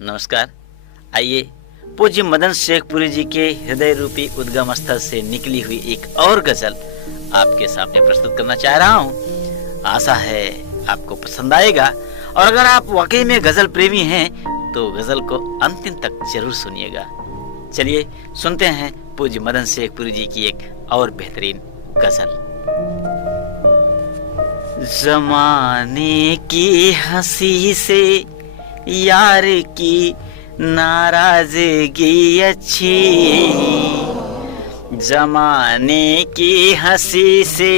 नमस्कार। आइए पूज्य मदन शेखपुरी जी के हृदय रूपी उद्गम स्थल से निकली हुई एक और गजल आपके सामने प्रस्तुत करना चाह रहा हूँ। आशा है आपको पसंद आएगा और अगर आप वाकई में गजल प्रेमी हैं तो गजल को अंतिम तक जरूर सुनिएगा। चलिए सुनते हैं पूज्य मदन शेखपुरी जी की एक और बेहतरीन गजल। जमाने की हंसी से यार की नाराजगी अच्छी, जमाने की हंसी से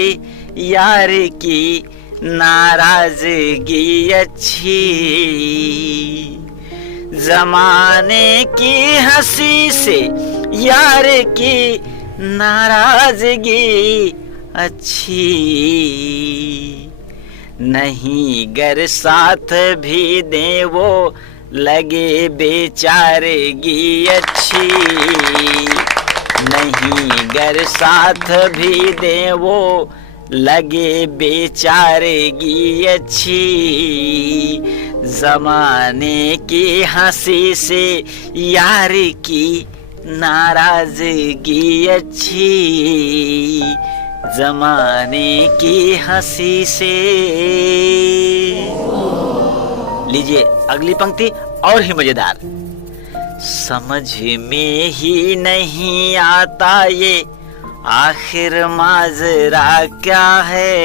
यार की नाराजगी अच्छी, जमाने की हंसी से यार की नाराजगी अच्छी, नहीं गर साथ भी दे वो लगे बेचारेगी अच्छी, नहीं गर साथ भी दे वो लगे बेचारेगी अच्छी, जमाने की हंसी से यार की नाराजगी अच्छी, जमाने की हंसी से। लीजिए अगली पंक्ति और ही मजेदार। समझ में ही नहीं आता ये आखिर माजरा क्या है,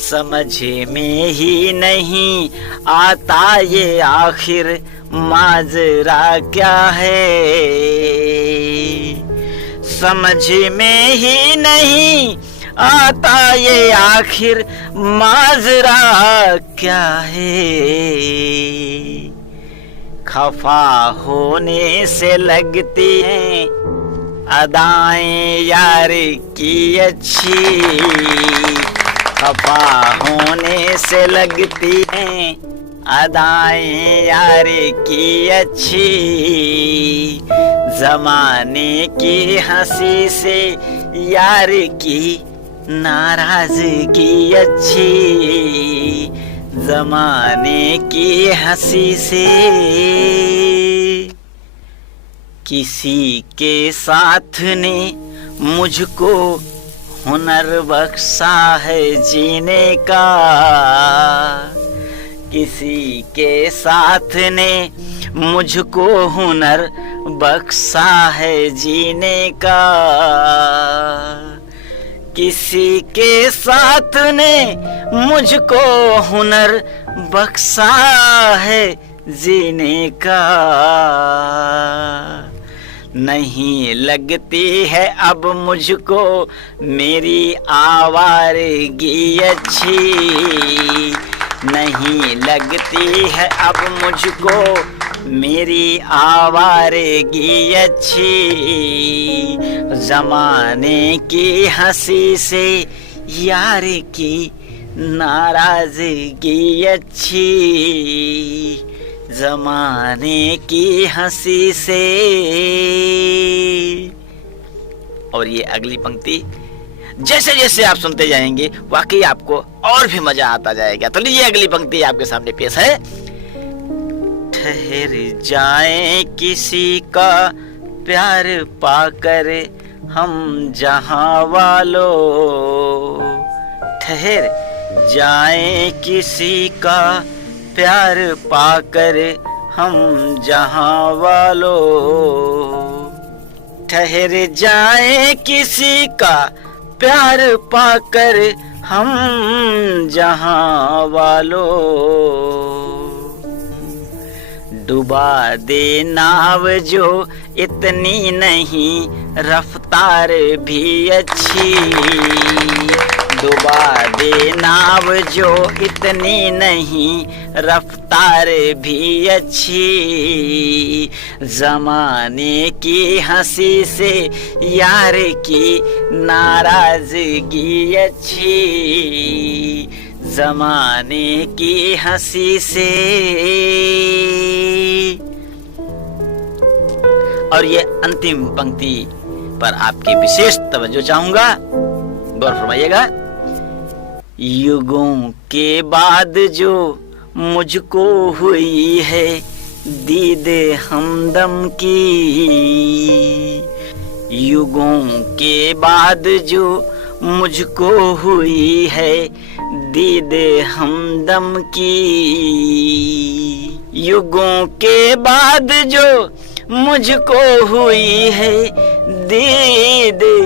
समझ में ही नहीं आता ये आखिर माजरा क्या है, समझ में ही नहीं आता ये आखिर माजरा क्या है, खफा होने से लगती हैं अदाएं यार की अच्छी, खफा होने से लगती हैं अदाएं यार की अच्छी, जमाने की हंसी से यार की नाराजगी अच्छी, जमाने की हंसी से। किसी के साथ ने मुझको हुनर बख्शा है जीने का, किसी के साथ ने मुझको हुनर बख्शा है जीने का, किसी के साथ ने मुझको हुनर बख्शा है जीने का, नहीं लगती है अब मुझको मेरी आवारगी अच्छी, नहीं लगती है अब मुझको मेरी आवारगी अच्छी, जमाने की हंसी से यार की नाराजगी अच्छी, जमाने की हंसी से। और ये अगली पंक्ति जैसे जैसे आप सुनते जाएंगे वाकई आपको और भी मजा आता जाएगा। तो लीजिए अगली पंक्ति आपके सामने पेश है। ठहर जाए किसी का प्यार पाकर हम जहां वालों, ठहर जाए किसी का प्यार पाकर हम जहां वालों, ठहर जाए किसी का प्यार पाकर हम जहां वालों, डुबा दे नाव जो इतनी नहीं रफ्तार भी अच्छी, डुबा दे नाव जो इतनी नहीं रफ्तार भी अच्छी, जमाने की हंसी से यार की नाराजगी अच्छी, जमाने की हंसी से। और ये अंतिम पंक्ति पर आपकी विशेष तवज्जो चाहूंगा, गौर फरमाइएगा। युगों के बाद जो मुझको हुई है दीदे हमदम की, युगों के बाद जो मुझको हुई है दीदे हमदम की, युगों के बाद जो मुझको हुई है दीदे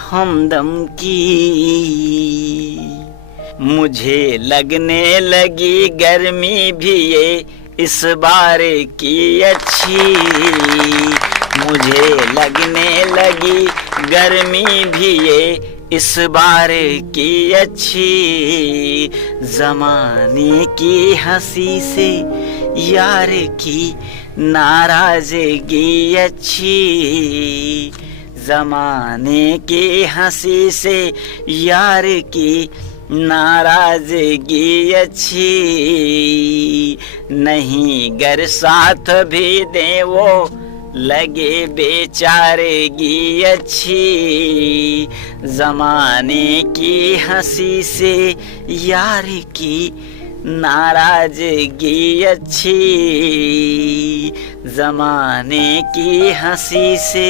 हमदम की, मुझे लगने लगी गर्मी भी ये इस बार की अच्छी, मुझे लगने लगी गर्मी भी ये इस बार की अच्छी, ज़माने की हंसी से यार की नाराज़गी अच्छी, ज़माने की हंसी से यार की नाराज़गी अच्छी, नहीं गर साथ भी दे वो लगे बेचारेगी अच्छी, ज़माने की हंसी से यार की नाराज़गी अच्छी, ज़माने की हंसी से।